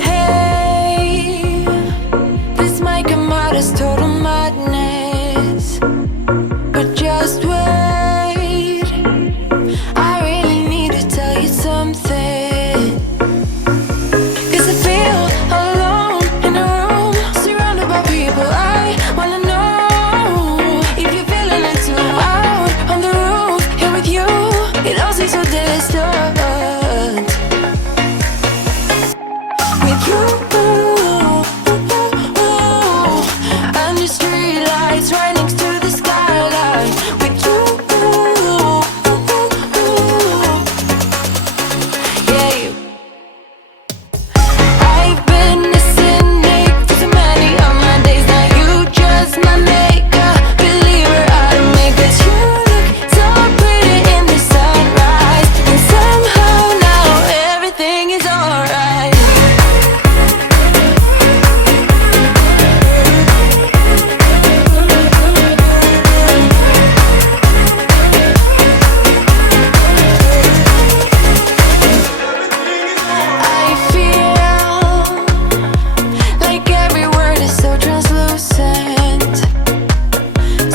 Hey, this might come out as total madness, but just wait. I really need to tell you something. 'Cause I feel alone in a room, surrounded by people. I wanna know if you're feeling it too. Out on the roof, here with you, it all seems so distant. With you, under streetlights, right next to the skyline. With you, yeah, you. I've been a cynic for so many of my days. Now you just might make a believer out of me. 'Cause you look so pretty in the sunrise, and somehow now everything is alright. I feel like every word is so translucent,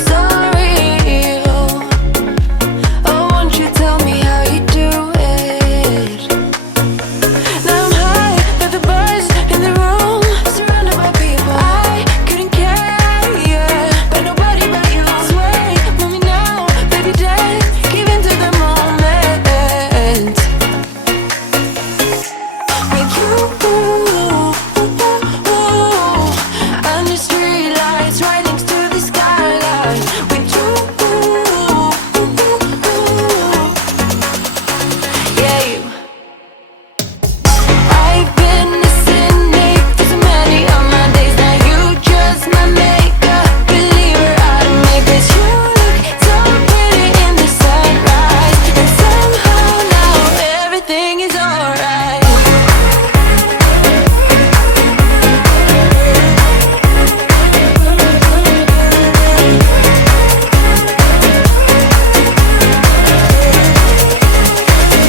so real. Oh, won't you tell me how you do it? Now I'm high, got the buzz in the room, surrounded by people. I couldn't care, yeah, but nobody but you. Sway, move me now, baby, dance, give in to the moment. With you, under streetlights, right next to the skyline. With you, yeah, you. I've been a cynic for so many of my days. Now you just might make a believer out of me. 'Cause you look so pretty in the sunrise, and somehow now everything is alright.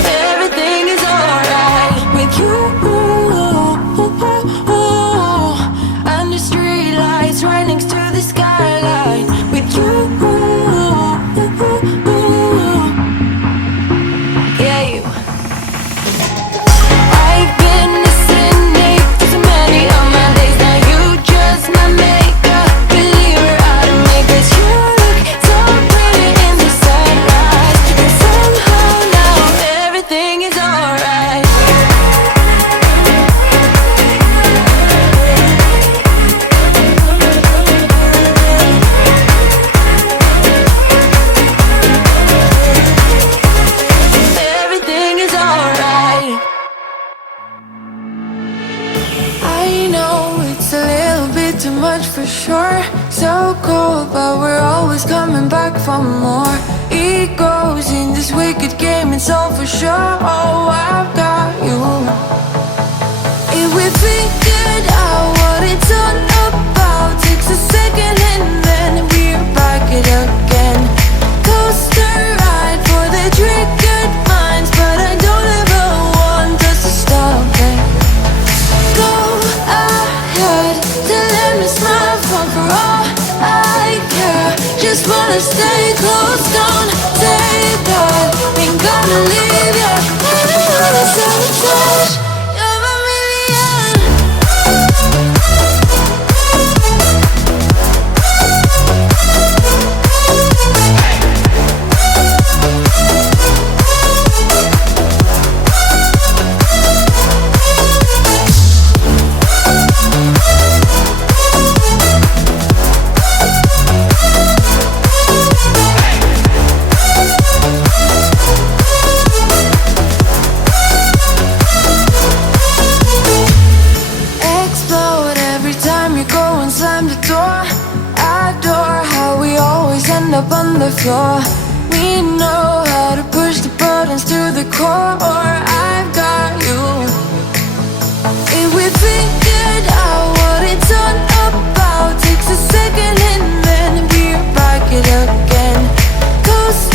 Everything is alright with you, under streetlights, right next to the skyline. With you, yeah, you. I've been a cynic for so many of my days. Now you just might make a believer out of me. 'Cause you look so pretty in the sunrise, and somehow now everything is alright. Everything is alright. I know it's a little bit too much for sure. So cold, but we're always coming back for more. Egos in this wicked game, it's all for sure. Oh, I've got you. If we figured out what it's all about, takes a second and then we're back it again. Coaster ride for the triggered minds, but I don't ever want us to stop it. Go ahead, to let me smile for all I care. Just wanna stay close, don't take that. Ain't gonna leave ya. Sabotage, you're a million. Explode every time you go and slam the door. Adore how we always end up on the floor. We know how to push the buttons to the core. I've got you. If we figured out what it's all about, takes a second and then we're back it again. Coast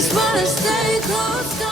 just wanna stay close.